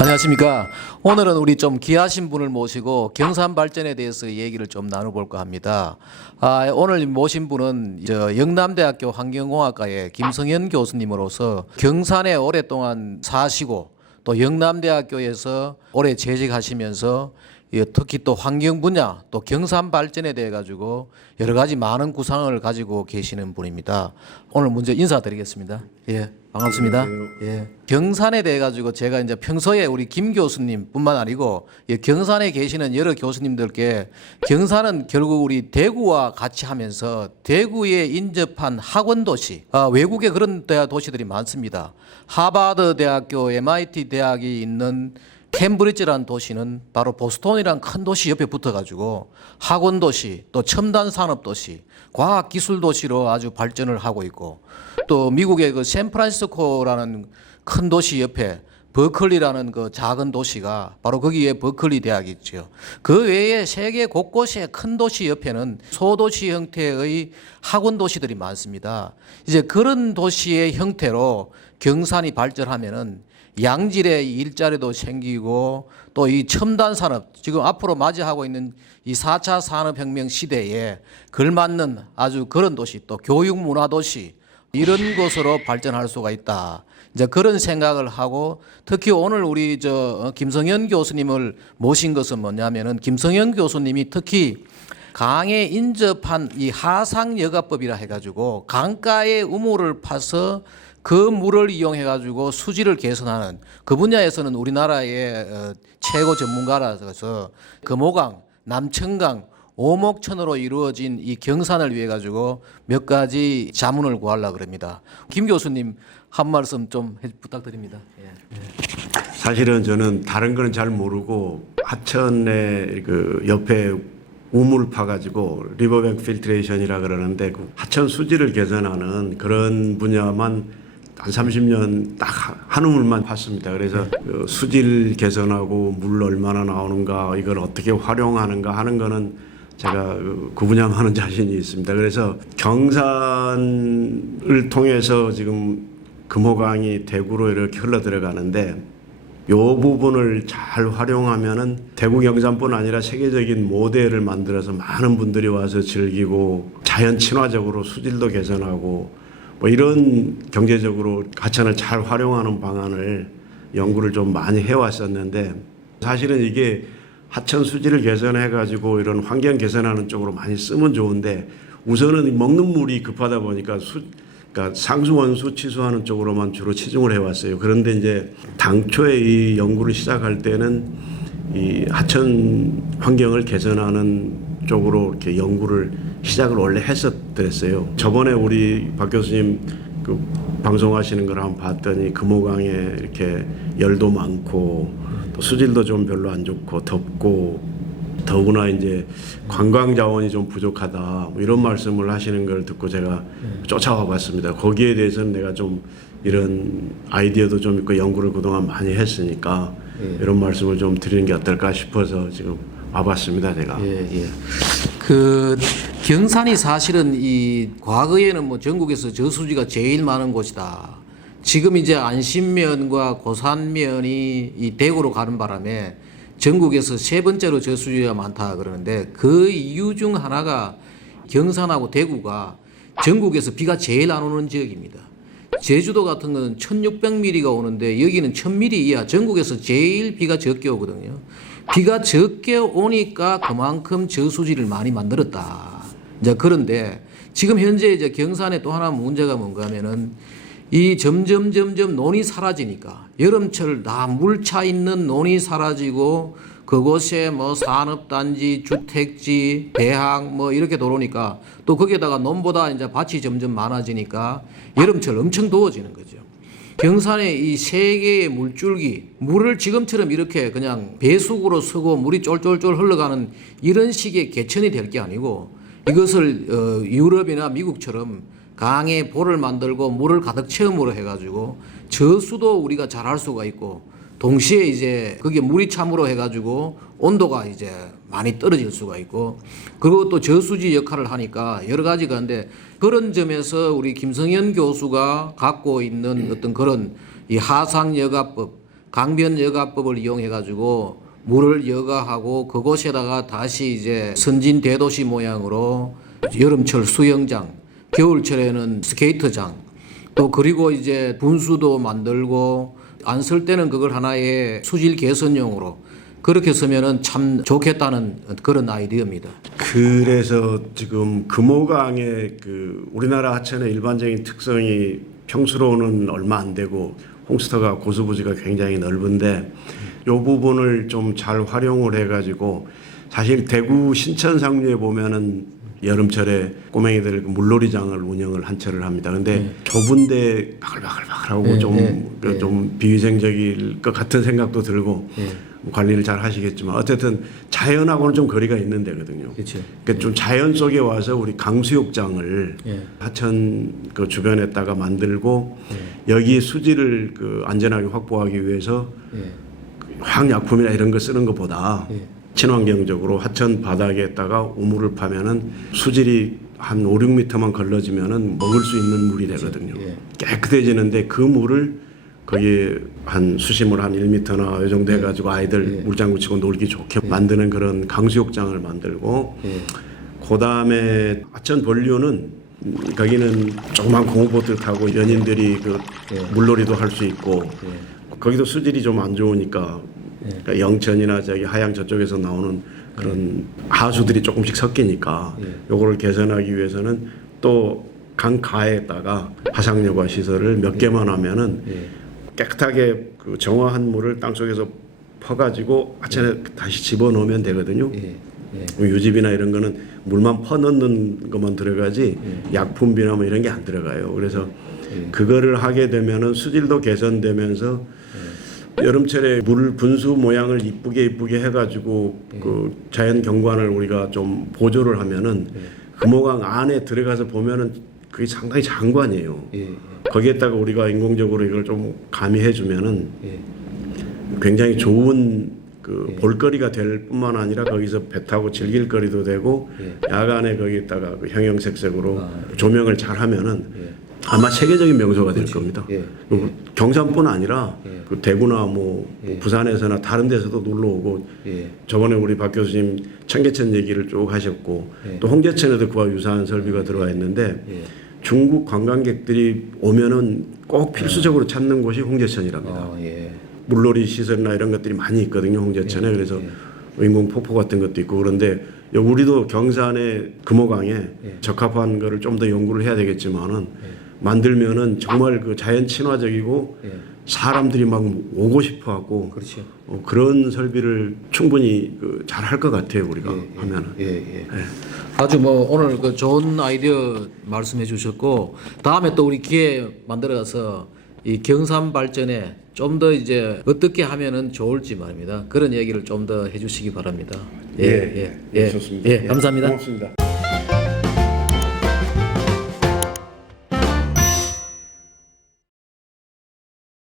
안녕하십니까. 오늘은 우리 좀 귀하신 분을 모시고 경산 발전에 대해서 얘기를 좀 나눠볼까 합니다. 오늘 모신 분은 영남대학교 환경공학과의 김성현 교수님으로서 경산에 오랫동안 사시고 또 영남대학교에서 오래 재직하시면서 특히 또 환경 분야 또 경산 발전에 대해 가지고 여러 가지 많은 구상을 가지고 계시는 분입니다. 오늘 먼저 인사드리겠습니다. 예, 반갑습니다. 예, 경산에 대해 가지고 제가 이제 평소에 우리 김 교수님뿐만 아니고 경산에 계시는 여러 교수님들께 경산은 결국 우리 대구와 같이 하면서 대구에 인접한 학원 도시, 외국에 그런 도시들이 많습니다. 하버드 대학교, MIT 대학이 있는 캠브리지라는 도시는 바로 보스턴이란 큰 도시 옆에 붙어가지고 학원 도시, 또 첨단 산업 도시, 과학 기술 도시로 아주 발전을 하고 있고, 또 미국의 그 샌프란시스코라는 큰 도시 옆에 버클리라는 그 작은 도시가 바로 거기에 버클리 대학이 있죠. 그 외에 세계 곳곳의 큰 도시 옆에는 소도시 형태의 학원 도시들이 많습니다. 이제 그런 도시의 형태로 경산이 발전하면은 양질의 일자리도 생기고 또 이 첨단 산업, 지금 앞으로 맞이하고 있는 이 4차 산업혁명 시대에 걸맞는 아주 그런 도시, 또 교육 문화 도시, 이런 것으로 발전할 수가 있다. 이제 그런 생각을 하고, 특히 오늘 우리 김성현 교수님을 모신 것은 뭐냐면은, 김성현 교수님이 특히 강에 인접한 이 하상여가법이라 해가지고 강가의 우물을 파서 그 물을 이용해 가지고 수질을 개선하는 그 분야에서는 우리나라의 최고 전문가라서 금호강, 남천강, 오목천으로 이루어진 이 경산을 위해 가지고 몇 가지 자문을 구하려고 합니다. 김 교수님 한 말씀 좀 부탁드립니다. 예. 사실은 저는 다른 거는 잘 모르고 하천의 그 옆에 우물 파가지고 리버뱅크 필트레이션이라 그러는데 그 하천 수질을 개선하는 그런 분야만 한 30년 딱 한 우물만 팠습니다. 그래서 그 수질 개선하고 물 얼마나 나오는가, 이걸 어떻게 활용하는가 하는 거는 제가 그 분야만은 자신이 있습니다. 그래서 경산을 통해서 지금 금호강이 대구로 이렇게 흘러 들어가는데, 이 부분을 잘 활용하면은 대구 경산뿐 아니라 세계적인 모델을 만들어서 많은 분들이 와서 즐기고 자연 친화적으로 수질도 개선하고 뭐 이런 경제적으로 하천을 잘 활용하는 방안을 연구를 좀 많이 해왔었는데, 사실은 이게 하천 수질을 개선해 가지고 이런 환경 개선하는 쪽으로 많이 쓰면 좋은데, 우선은 먹는 물이 급하다 보니까 그러니까 상수 원수 치수하는 쪽으로만 주로 치중을 해왔어요. 그런데 이제 당초에 이 연구를 시작할 때는 이 하천 환경을 개선하는 쪽으로 이렇게 연구를 시작을 원래 했었더랬어요. 저번에 우리 박 교수님 그 방송하시는 걸 한번 봤더니 금호강에 이렇게 열도 많고 또 수질도 좀 별로 안 좋고 덥고 더구나 이제 관광 자원이 좀 부족하다, 뭐 이런 말씀을 하시는 걸 듣고 제가 쫓아와 봤습니다. 거기에 대해서는 내가 좀 이런 아이디어도 좀 있고 연구를 그동안 많이 했으니까 이런 말씀을 좀 드리는 게 어떨까 싶어서 지금 와봤습니다, 제가. 예. 그 경산이 사실은 이 과거에는 뭐 전국에서 저수지가 제일 많은 곳이다. 지금 이제 안신면과 고산면이 이 대구로 가는 바람에 전국에서 세 번째로 저수지가 많다 그러는데, 그 이유 중 하나가 경산하고 대구가 전국에서 비가 제일 안 오는 지역입니다. 제주도 같은 거는 1600mm가 오는데 여기는 1000mm 이하, 전국에서 제일 비가 적게 오거든요. 비가 적게 오니까 그만큼 저수지를 많이 만들었다. 이제 그런데 지금 현재 이제 경산에 또 하나 문제가 뭔가 하면은 이 점점 논이 사라지니까, 여름철 다 물 차 있는 논이 사라지고 그곳에 뭐 산업단지, 주택지, 배항 뭐 이렇게 들어오니까, 또 거기에다가 논보다 이제 밭이 점점 많아지니까 여름철 엄청 더워지는 거죠. 경산의 이 세 개의 물줄기, 물을 지금처럼 이렇게 그냥 배수구로 쓰고 물이 쫄쫄쫄 흘러가는 이런 식의 개천이 될 게 아니고, 이것을 유럽이나 미국처럼 강에 볼을 만들고 물을 가득 채움으로 해가지고 저수도 우리가 잘 할 수가 있고, 동시에 이제 그게 물이 참으로 해가지고 온도가 이제 많이 떨어질 수가 있고, 그리고 또 저수지 역할을 하니까 여러 가지가 있는데, 그런 점에서 우리 김성현 교수가 갖고 있는 어떤 그런 이 하상여가법, 강변 여가법을 이용해 가지고 물을 여가하고 그곳에다가 다시 이제 선진 대도시 모양으로 여름철 수영장, 겨울철에는 스케이트장, 또 그리고 이제 분수도 만들고 안 쓸 때는 그걸 하나의 수질 개선용으로 그렇게 쓰면은 참 좋겠다는 그런 아이디어입니다. 그래서 지금 금호강의 그 우리나라 하천의 일반적인 특성이 평수로는 얼마 안 되고 홍수터가 고수부지가 굉장히 넓은데 이 부분을 좀 잘 활용을 해가지고 사실 대구 신천 상류에 보면은 여름철에 꼬맹이들 물놀이장을 운영을 한 채를 합니다. 근데 좁은데 바글바글하고 좀 비위생적일 것 같은 생각도 들고 관리를 잘 하시겠지만 어쨌든 자연하고는 좀 거리가 있는 데거든요. 그렇죠. 그러니까 좀 자연 속에 와서 우리 강수욕장을 하천 그 주변에다가 만들고 여기 수질을 그 안전하게 확보하기 위해서 화학약품이나 이런 거 쓰는 것보다 친환경적으로 하천 바닥에다가 우물을 파면은 수질이 한 5, 6m만 걸러지면은 먹을 수 있는 물이 되거든요. 깨끗해지는데 그 물을 거기에 한 수심을 한 1m나 이 정도 해가지고 아이들 물장구 치고 놀기 좋게 만드는 그런 강수욕장을 만들고 그 다음에 하천 본류는 거기는 조그만 고무보트 타고 연인들이 그 물놀이도 할 수 있고 거기도 수질이 좀 안 좋으니까 그러니까 영천이나 저기 하양 저쪽에서 나오는 그런 하수들이 조금씩 섞이니까 요거를 개선하기 위해서는 또 강가에다가 하상여과 시설을 몇 개만 하면은 깨끗하게 그 정화한 물을 땅속에서 퍼가지고 하천에 다시 집어넣으면 되거든요. 유지비나 이런 거는 물만 퍼넣는 것만 들어가지 약품비나 뭐 이런 게 안 들어가요. 그래서 그거를 하게 되면은 수질도 개선되면서 여름철에 물 분수 모양을 이쁘게 해가지고 그 자연 경관을 우리가 좀 보조를 하면은 금호강 안에 들어가서 보면은 그게 상당히 장관이에요. 거기에다가 우리가 인공적으로 이걸 좀 가미해주면은 굉장히 좋은 그 볼거리가 될 뿐만 아니라 거기서 배 타고 즐길 거리도 되고 야간에 거기에다가 그 형형색색으로 조명을 잘 하면은 아마 세계적인 명소가 될 겁니다. 경산뿐 아니라 그 대구나 뭐 부산에서나 다른 데서도 놀러 오고 저번에 우리 박 교수님 청계천 얘기를 쭉 하셨고 또 홍제천에도 그와 유사한 설비가 들어와 있는데 중국 관광객들이 오면은 꼭 필수적으로 찾는 곳이 홍제천이랍니다. 물놀이 시설이나 이런 것들이 많이 있거든요, 홍제천에. 그래서 인공 폭포 같은 것도 있고 그런데 우리도 경산의 금호강에 적합한 거를 좀 더 연구를 해야 되겠지만은 만들면은 정말 그 자연 친화적이고 사람들이 막 오고 싶어 하고 그렇죠. 그런 설비를 충분히 그 잘 할 것 같아요, 우리가 하면은. 아주 뭐 오늘 그 좋은 아이디어 말씀해 주셨고 다음에 또 우리 기회 만들어서 이 경산 발전에 좀 더 이제 어떻게 하면은 좋을지 말입니다. 그런 얘기를 좀 더 해주시기 바랍니다. 좋습니다. 감사합니다. 고맙습니다.